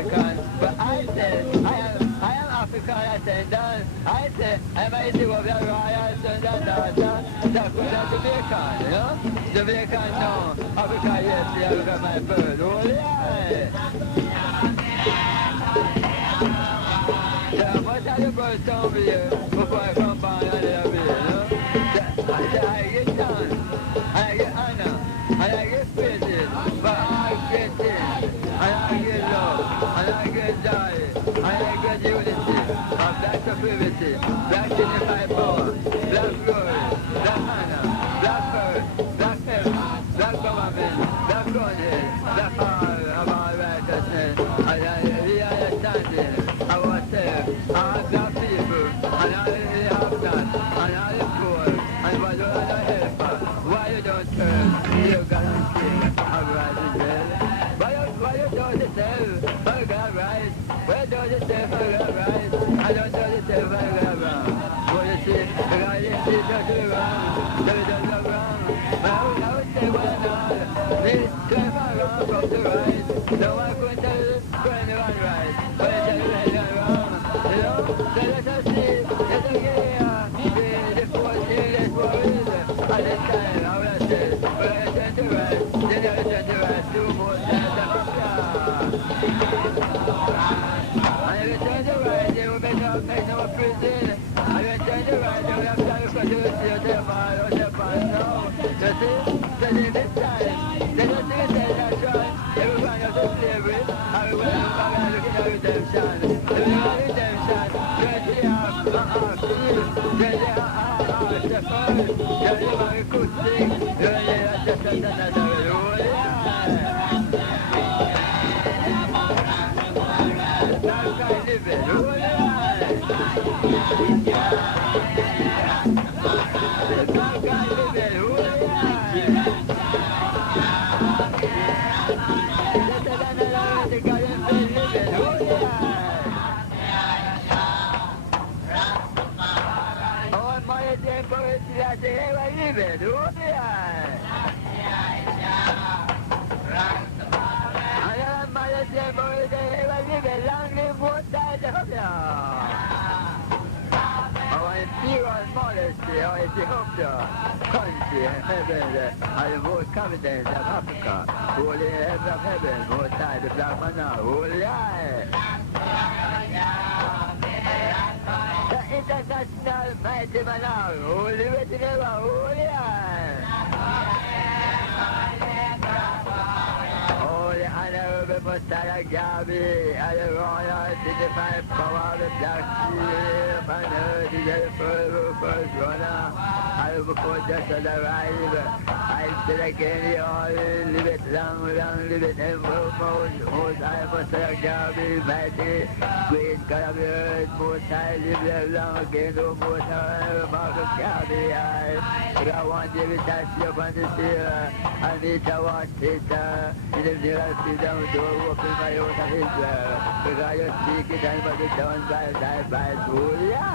Jamaican, but I said, I am African ascendant. I said, I'm a Ethiopian royal son and daughter. That's what I'm Jamaican, you know? Jamaican, no. Africa, yes, Africa, my bird. Oh, yeah. Yeah, what are the birds down here before I come by and over here, you know? I get chance, I get honor, and I get praises, but I get things, and I get love, and I get joy, and I get unity, of black supremacy, black unified power, black glory, black honor, black birth, black heaven, black government, black Godhead, black all of all righteousness, and I understanding ourselves, our black people, and all the have-nots, and all the poor, and what you are the helper, why you don't turn, you guarantee of rising hell. Why you don't yourself, for God rise, why don't yourself, for God rise, I don't know yourself, for God wrong. What you see, because you see just wrong, so you don't go wrong. But I would say one and all, this turn around from the right, no one could tell you when you are right, when you tell you when you are wrong, you know, so let us see, let us hear, the force here, let's worry, at this time, I will say, when I turn to right, then I turn to right, 2 more times, and if you turn to right, they will make no prison, and if you turn to right, they will have time to continue to see your man, or your man, no, you see, so in this time, they don't think that's right, they will find out the slavery, and we will look at redemption, if you want redemption, then they have then they are the first, then you are a good thing, then they are just another rule, our imperial modesty, our Ethiopia, country and heaven, are the most confident of Africa. Holy heaven of heaven, most high, the black man now, holy eye. The international mighty man now, holy witness, holy eye. Holy honorable Messiah Gabi, and the royal dignified power of the black sheep, and earth is the first runner, and before just on the rise, I said again, all live it long, live it ever, most high Messiah Gabi, mighty, great God of the earth, most high, live it long again, oh most high, Marcus Gabi, I want you to touch you upon the sea, I need to want it, in the nearest freedom, to open my own of Israel, because you speak it and must be done by soul, yeah.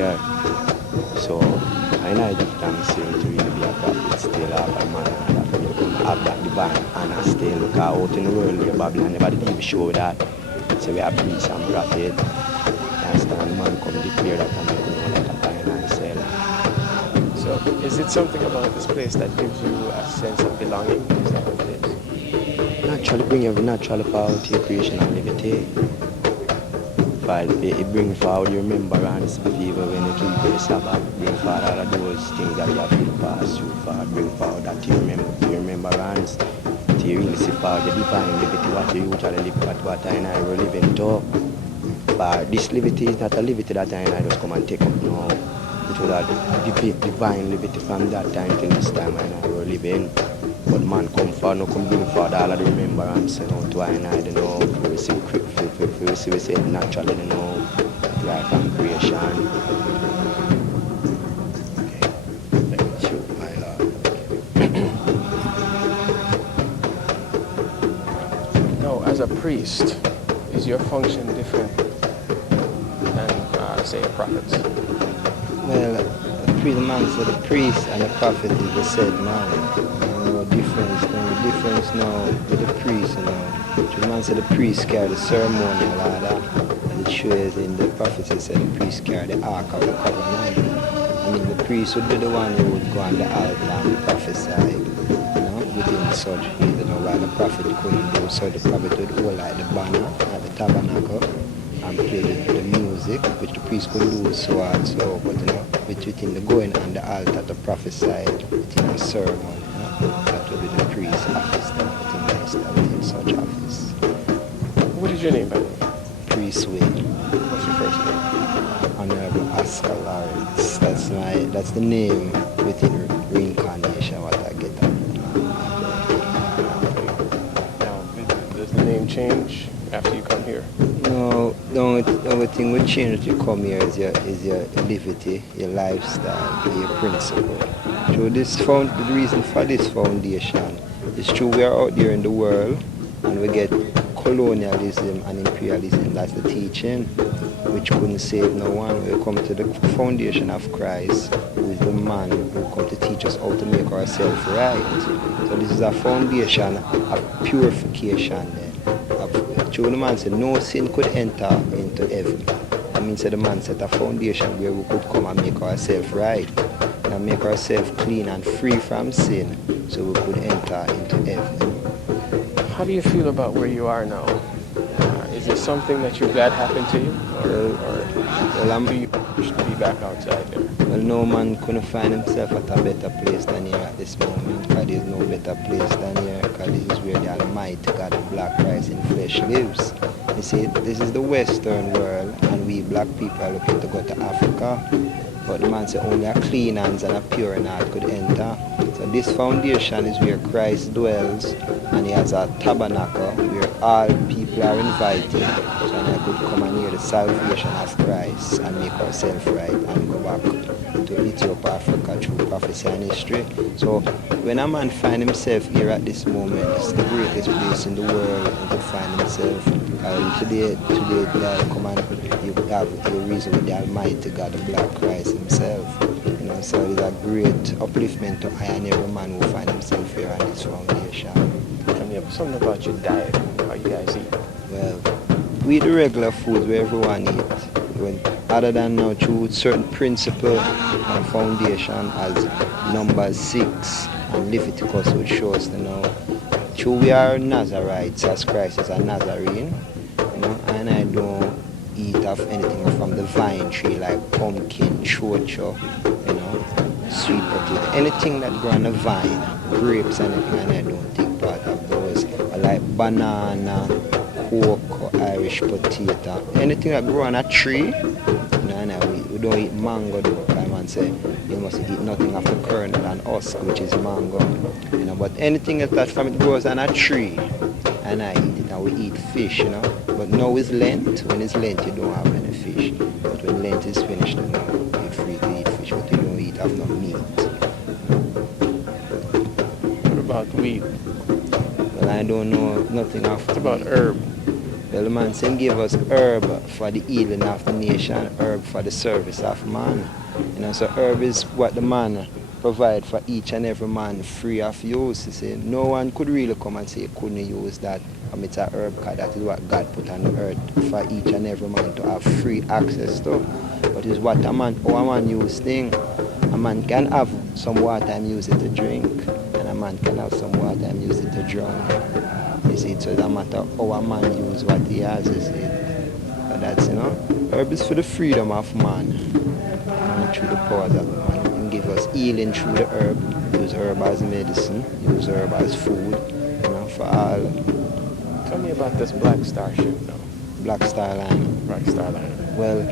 here. So I give thanks to really be a prophet still have a man that have that divine honor still, because out in the world where Babylon never did even show that. So we have priest and prophet. Understand, man come declare that and make know like a time and self. So, is it something about this place that gives you a sense of belonging? Is that what it is? Naturally bring every natural power to your creation and liberty. It brings forward your remembrance of people when you keep your Sabbath. Bring forward all of those things that you have to pass through forward. Bring forward that to your remembrance. To you really see forward the divine liberty, what you usually live at, what I and I will live in top. But this liberty is not a liberty that I and I just come and take up now. It was a divine liberty from that time till this time I and I will live in. But man come forward, no come bring forward all of the remembrance, you know, to I and I, you know, we see naturally, you know, right from creation. Okay. Thank you, my Lord. Now, as a priest, is your function different than, say, a prophet's? Well, the man said the priest and the prophet is the same man. No difference now with the priest, you know. The man said the priest carry the ceremonial order, and it shows in the prophecy said the priest carry the ark of the covenant. I mean, the priest would be the one who would go on the altar and prophesy, you know, within such heat, you know, while the prophet couldn't do so. The prophet would hold like the banner at the tabernacle and play the music, which the priest could do so and so, but you know, within the going on the altar to prophesy within a ceremony. That would be the priest's office, within such office. What is your name, by the way? Priest Wade. What's your first name? Honorable Oscar Lawrence. That's the name within reincarnation, what I get at. Now, does the name change after you come here? No, the only thing will change if you come here is your liberty, your lifestyle, your principle. So the reason for this foundation is true we are out there in the world and we get colonialism and imperialism, that's the teaching, which couldn't save no one. We come to the foundation of Christ, who is the man who come to teach us how to make ourselves right. So this is a foundation of purification then. True, the man said no sin could enter into heaven. That means that the man set a foundation where we could come and make ourselves right and make ourselves clean and free from sin so we could enter into heaven. How do you feel about where you are now? Is it something that you're glad happened to you? Or do you wish to be back outside there? Well, no man couldn't find himself at a better place than here at this moment, because there's no better place than here, because this is where the Almighty God of black Christ in flesh lives. You see, this is the Western world, and we black people are looking to go to Africa, but the man said only a clean hands and a pure heart could enter. So this foundation is where Christ dwells, and he has a tabernacle where all people are invited, so I could come and hear the salvation of Christ and make ourselves right and go back to Ethiopia, Africa through prophecy and history. So when a man finds himself here at this moment, it's the greatest place in the world to find himself. Today, come and you have a reason with the Almighty God, the black Christ himself. You know, so it's a great upliftment to I and every man who find himself here on this foundation. Tell me something about your diet, how you guys eat. Well, we eat the regular food where everyone eats. Other than now, through certain principle and foundation as Numbers 6 and Leviticus, which shows, you know, true we are Nazarites as Christ is a Nazarene, you know, and I don't eat of anything from the vine tree like pumpkin, chocho, you know, sweet potato, anything that grows on the vine, grapes, anything, and I don't take part of those. I like banana, cocoa, Irish potato, anything that grows on a tree, you know, and we don't eat mango though. I man say you must eat nothing of the kernel and husk, which is mango, you know, but anything else that from it grows on a tree, and I eat it, and we eat fish, you know. But now is Lent. When it's Lent, you don't have any fish. But when Lent is finished, you know, you're free to eat fish, but you don't eat have no meat. What about weed? Well, I don't know nothing of. What about herb? Well, the man said give us herb for the healing of the nation, herb for the service of man. So herb is what the man provide for each and every man free of use. You see, no one could really come and say couldn't use that. It's a herb because that is what God put on the earth for each and every man to have free access to. But it's what how a man use thing. A man can have some water and use it to drink, and a man can have some water and use it to drown. You see, so it doesn't matter how a man use what he has, you see. But that's, herb is for the freedom of man. And through the powers of man. He can give us healing through the herb. Use herb as medicine, use herb as food, for all. Tell me about this Black Star ship, though. Black Star Line. Black Star Line. Well,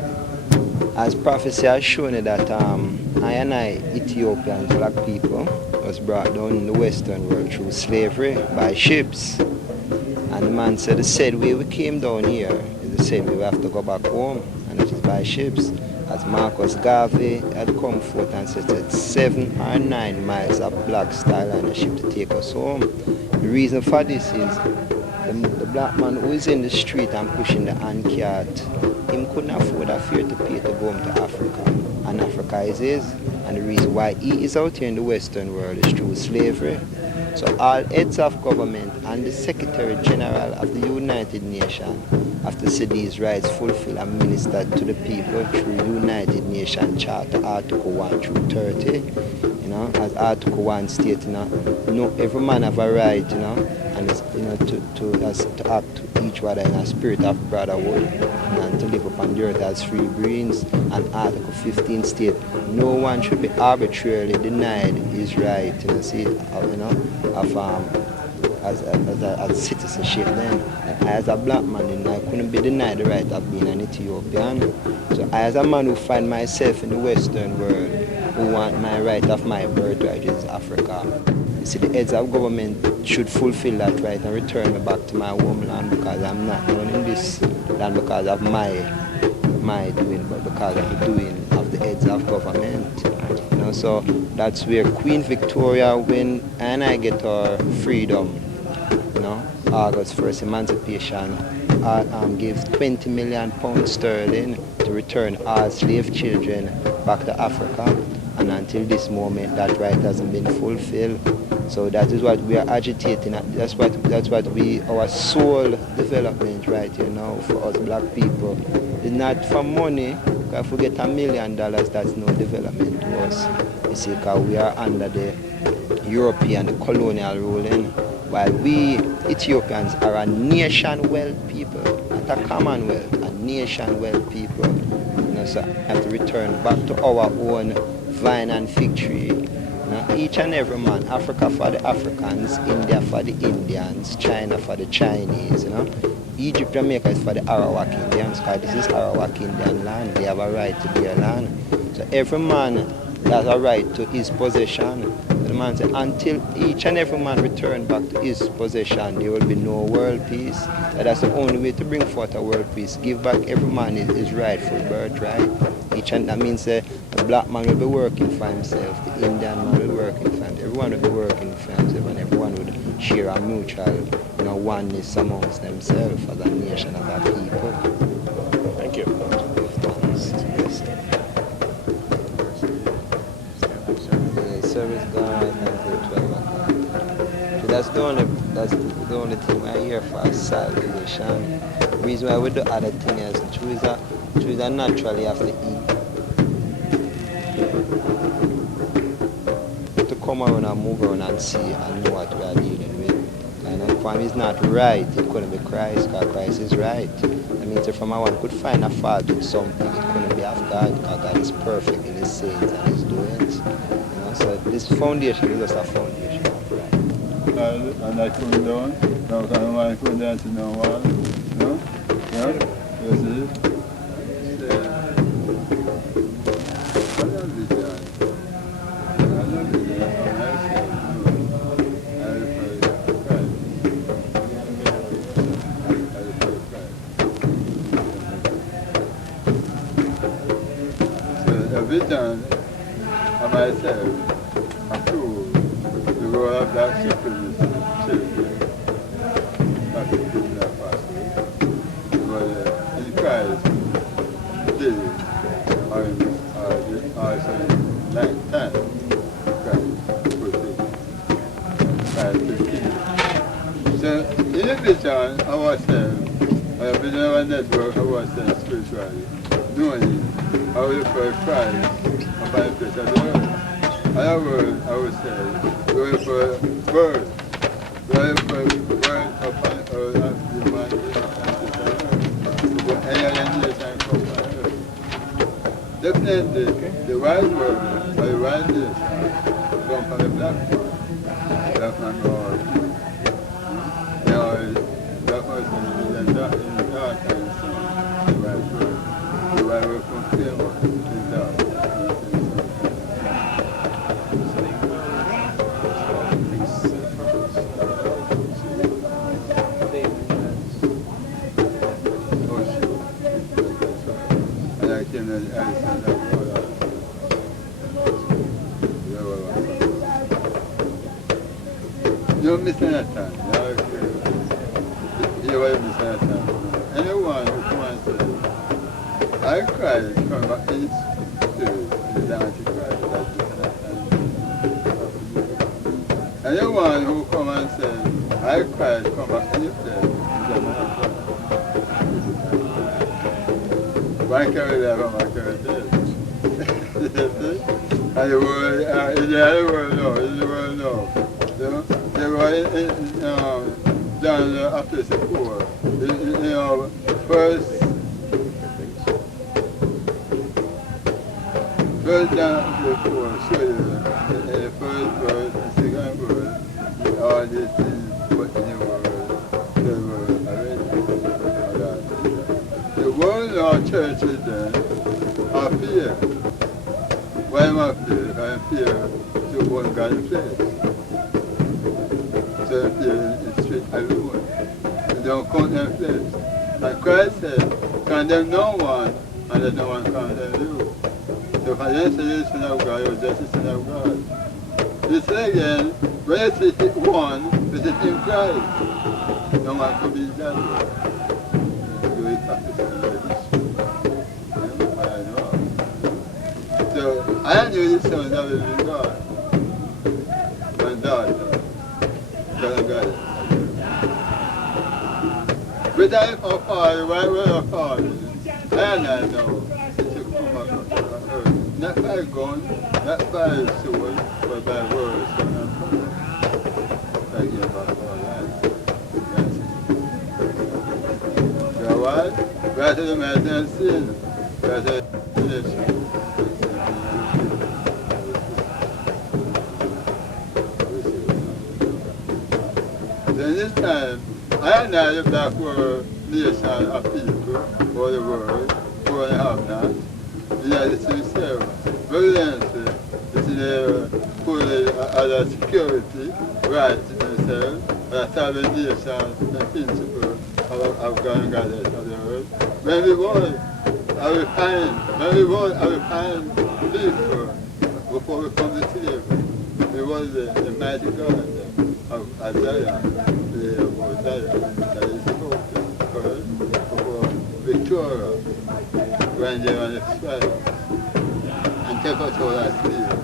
as prophecy has shown it that I, Ethiopians, black people, was brought down in the Western world through slavery by ships. And the man said the said way we came down here is the same way we have to go back home, and it is by ships. As Marcus Garvey had come forth and said that 7 or 9 miles of Black Star Line ship to take us home. The reason for this is the black man who is in the street and pushing the hand cart, him couldn't afford a fare to pay to go home to Africa. And Africa is his. And the reason why he is out here in the Western world is through slavery. So all heads of government and the Secretary General of the United Nations have to see these rights fulfilled and ministered to the people through United Nations Charter Article 1 through 30. As Article 1 states, every man have a right, and it's, to act to each other in a spirit of brotherhood, and to live upon the earth as free beings. And Article 15 states, no one should be arbitrarily denied his right, as citizenship then. And as a black man, I couldn't be denied the right of being an Ethiopian. So as a man who find myself in the Western world, who want my right of my birthright is Africa. You see, the heads of government should fulfill that right and return me back to my homeland, because I'm not known in this land because of my doing, but because of the doing of the heads of government. So that's where Queen Victoria, when I get her freedom, August 1st emancipation, gives £20 million sterling to return all slave children back to Africa. And until this moment, that right hasn't been fulfilled. So that is what we are agitating. That's what our sole development right here now for us black people. It's not for money. If we get $1 million, that's no development to us. You see, because we are under the European, the colonial ruling, while we Ethiopians are a nation-wide people, not a commonwealth, a nation-wide people. So we have to return back to our own vine and fig tree. Each and every man, Africa for the Africans, India for the Indians, China for the Chinese. Egypt, Jamaica is for the Arawak Indians, because this is Arawak Indian land. They have a right to their land. So every man has a right to his possession. The man said, until each and every man return back to his possession, there will be no world peace. That's the only way to bring forth a world peace. Give back every man his rightful birthright. That means the black man will be working for himself, the Indian man will be working for himself, everyone will be working for himself, and everyone would share a mutual oneness amongst themselves as a nation, as a people. Thank you. The service gone right until 12 o'clock. So that's the only thing we're here for, salvation. The reason why we do other things is trees are naturally have to eat. To come around and move around and see and know what we are dealing with. If one is not right, it couldn't be Christ, because Christ is right. That means if one could find a fault with something, it couldn't be of God, because God is perfect in his sayings and his doings. So this foundation is just a foundation of right. And I come down, now I come down to no one, no? Yeah? That's it. Vision of myself approve the role of black supremacy children. That's the people that pass. So, in the vision, ourselves, I have been in our network, ourselves spiritually, knowing how we for Christ and by the place of the earth. Other word, I would say, going for birth, going for birth upon earth and the man and the any other nation come on earth. Definitely, the white world or the white nation come from the black world. Black man or that person in the dark and the white world. The white world from favor in dark. You don't miss that time. You will miss that time. Anyone who comes and says, I cried from any spirit in the Antichrist. Anyone who comes and says, I cried from any flesh is a man. Why carry that from my carry this? And the world, in the other world, no. In the world, no. They were down after the poor. First down after the poor, show you the first verse, the second verse, all these things put in the world, they were already. The world in our churches then are fear. Why am I fear? I am fear to one God's place. So it's street alone. You don't condemn flesh. And Christ said, condemn no one, and let no one condemn you. So if I didn't say you're the Son of God, you're just the Son of God. You say again, when you see one, you see in Christ. No one can be that way. You will practice I know. So I knew the Son of the living God. My daughter. But I for Father, why will I Father? And I know to come up on earth. Not by gun, not by sword, but by words. Thank you about all that. So what? Rather than matter and sin, rather than nation. Then this time, I am not the backward nation of people or the world, who I have not. United States Presidency is there for the other security rights themselves, but sovereign nation and principle of God and goddess of the world. When we vote, I will find people before we come to slavery. We was the mighty God of Isaiah, the Mosiah, that is spoken for Victoria, when they were on the strike, and take us all that slavery.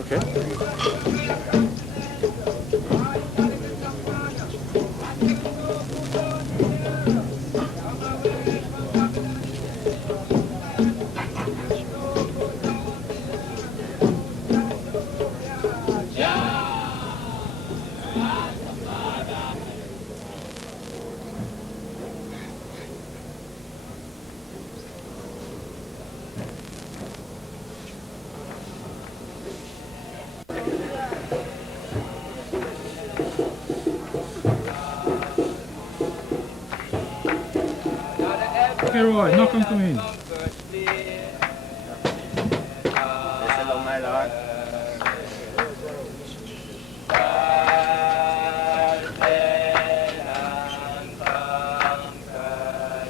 Okay. Okay, Roy, knock and come in. Hello, my lord.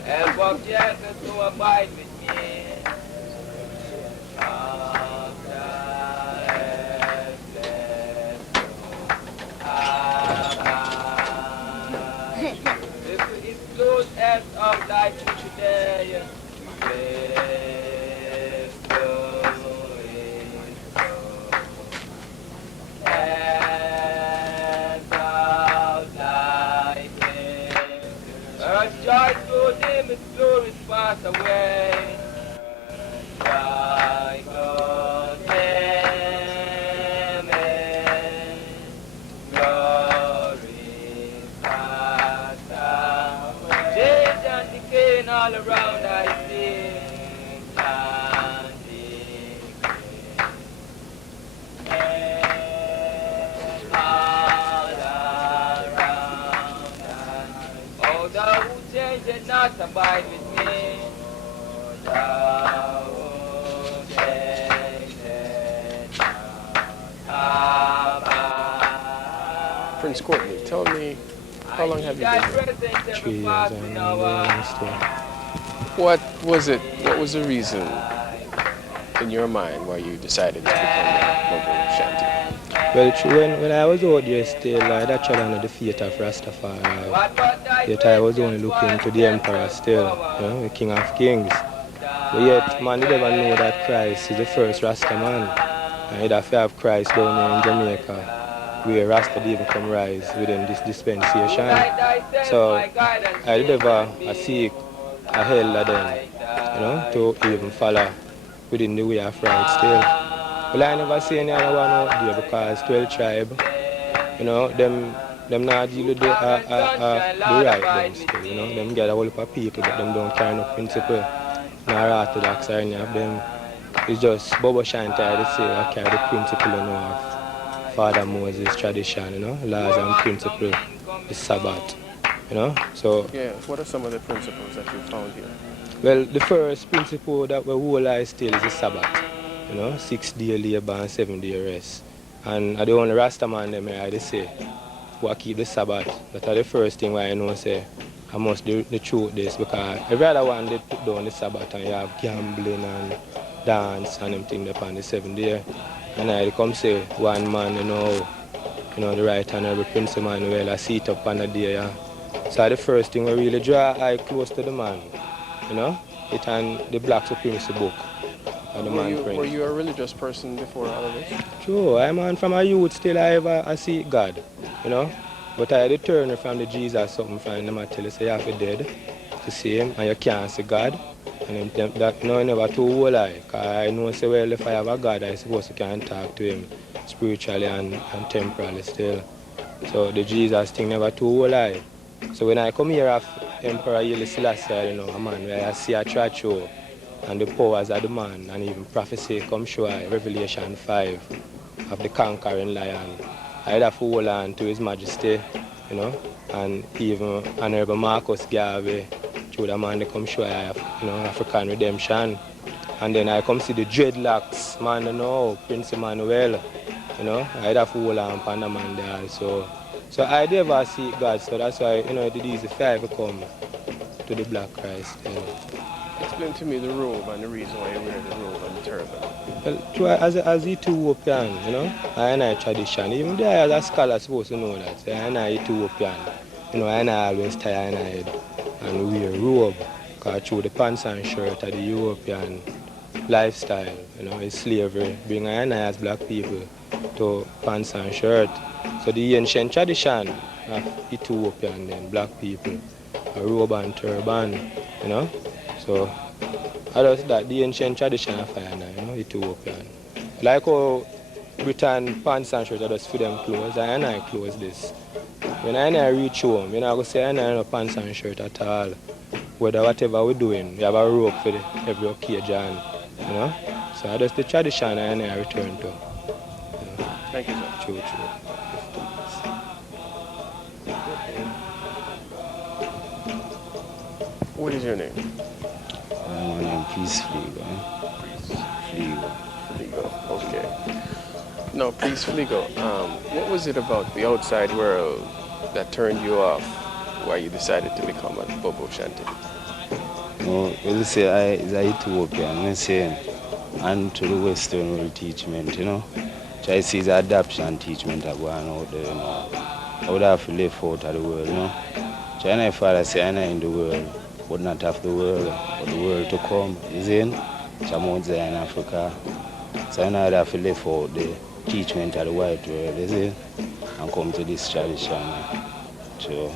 And walk yet to abide with me. If it flows as of life today, let's go, as of life earth joy to dim its glories pass away. Joy goes dim in glory pass away. Change and decay all around I see. And decay all around I. Oh, thou who changeth not abide with me. Thou who changeth not abide. Prince Courtney, tell me, how long have you been here? 3 years and still. What was it? What was the reason in your mind why you decided to become a local shanty? Well, when I was out there still, I'd actually under the fate of Rastafari. Yet I was only looking to the Emperor still, the King of Kings. But yet, man, you never know that Christ is the first Rasta man. And you'd have to have Christ down here in Jamaica, where Rasta didn't even come rise within this dispensation. So I did ever seek a hell of them, to even follow within the way of right still. Well, I never see any other one out there because 12 tribe, them not deal with the right them still, them get a whole heap of people, but them don't carry no principle, nor orthodox or any of them. It's just Bobo Shanti, they say, I carry the principle, of Father Moses tradition, laws and principle, the Sabbath, so. Yeah, what are some of the principles that you found here? Well, the first principle that we whole life still is the Sabbath, 6-day labor and 7-day rest. And I the only Rasta man them here, they say, who keep the Sabbath. That's the first thing why I know say I must do the truth this, because every other one they put down the Sabbath and you have gambling and dance and them things upon the 7th day. And I come say one man, the right honorable Prince Emanuel I see it up on the day. Yeah. So the first thing we really draw eye close to the man, it and the Black Supremacy book. Were you a religious person before all of this? Sure, I'm from a youth still I see God, But I had to turn from the Jesus something from them I tell you say you have to dead to see him and you can't see God. And that never too whole lie. Cause I know say well if I have a God I suppose you can talk to him spiritually and temporally still. So the Jesus thing never too whole lie. So when I come here after Emperor Haile Selassie, a man where I see a church show and the powers of the man and even prophecy come show Revelation 5 of the conquering lion. I'd have to hold on to His Majesty, and even Honorable Marcus Garvey, through the man they come show African redemption. And then I come see the dreadlocks, man, you know, Prince Emanuel, you know, I'd have to hold on upon the man there also. So I never see God, so that's why, you know, it is easy for I to come to the Black Christ, you know. Explain to me the robe and the reason why you wear the robe and the turban. Well, as Ethiopian, you know, I tradition. Even there as a scholar supposed to know that. So I Ethiopian. You know, I always tie in head and wear robe. Because through the pants and shirt of the European lifestyle, you know, it's slavery. Bring I as black people to pants and shirt. So the ancient tradition of Ethiopian then, black people, a robe and turban, you know. So I just that the ancient tradition of fire now, you know, Ethiopian. Like how Britain pants and shirts are just for them clothes, and I clothes this. When I reach home, you know, I go say I no pants and shirt at all. Whether whatever we're doing, we have a rope for every occasion, you know. So that's the tradition I return to. You know. Thank you, sir. True. What is your name? My name is Fligo. Fligo. Okay. No, please, Fligo. What was it about the outside world that turned you off? Why you decided to become a Bobo Shanty? No, well, say I is a Ethiopian, I say, and to the Western world teachment, you know. Try to see the adoption teachment I go on out there, you know. I would have to live out of the world, you know. Try my father say I'm in the world, but not of the world, but the world to come. You see? I'm out there in Africa. So I know have to live out the teachment of the white world, you see? And come to this tradition. So.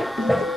Africa.